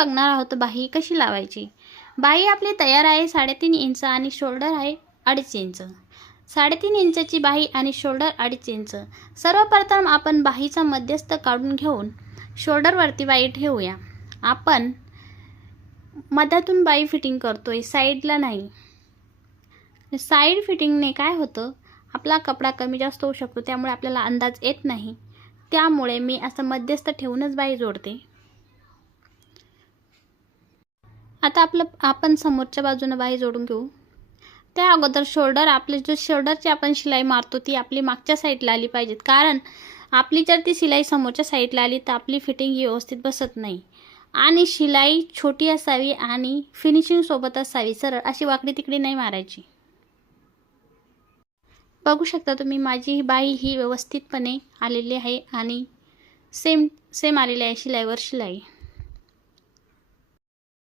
बघणार आहोत बाही कशी लावायची? बाही आपली तयार आहे साडेतीन इंच आणि शोल्डर आहे अडीच इंच. साडेतीन इंचाची बाही आणि शोल्डर अडीच इंच. सर्वप्रथम आपण बाहीचा मध्यस्थ काढून घेऊन शोल्डरवरती बाई ठेवूया. आपण मध्यातून बाई फिटिंग करतोय साईडला नाही. साईड फिटिंगने काय होतं? आपला कपडा कमी जास्त होऊ शकतो त्यामुळे आपल्याला अंदाज येत नाही. त्यामुळे मी असं मध्यस्थ ठेवूनच बाई जोडते. आता आपलं आपण समोरच्या बाजूनं बाही जोडून घेऊ. त्या अगोदर शोल्डर आपले जो शोल्डरची आपण शिलाई मारतो ती आपली मागच्या साईडला आली पाहिजेत. कारण आपली जर ती शिलाई समोरच्या साईडला आली तर आपली फिटिंग ही व्यवस्थित बसत नाही. आणि शिलाई छोटी असावी आणि फिनिशिंगसोबत असावी सरळ. अशी वाकडी तिकडी नाही मारायची. बघू शकता तुम्ही माझी ही बाई ही व्यवस्थितपणे आलेली आहे आणि सेम सेम आलेली आहे शिलाईवर शिलाई.